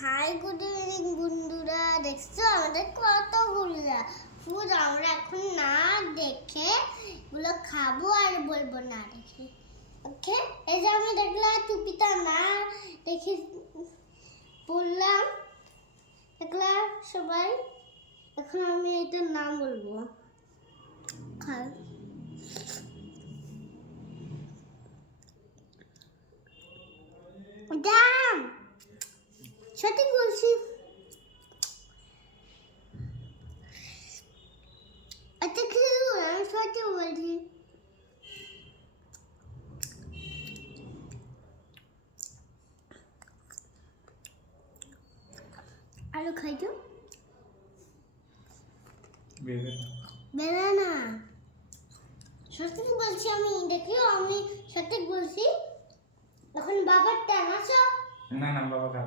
Hi good evening বন্ধুরা, দেখছো আমাদের কতগুলো ফুড। আমরা এখন না দেখে এগুলো খাবো আর বলবো না দেখে। ওকে, এই যে আমি দেখলাম টুপিটা না দেখে বললাম, দেখলাম সবাই। এখন আমি এটার নাম বলবো। খাই দাম সঠিক বলছি। আচ্ছা খেলুন, আমি সঠিক বলছি। আলু খাইছো? বেদানা সঠিক বলছি আমি, দেখো আমি সঠিক বলছি। এখন বাবার টান আছো? না বাবা খাবে।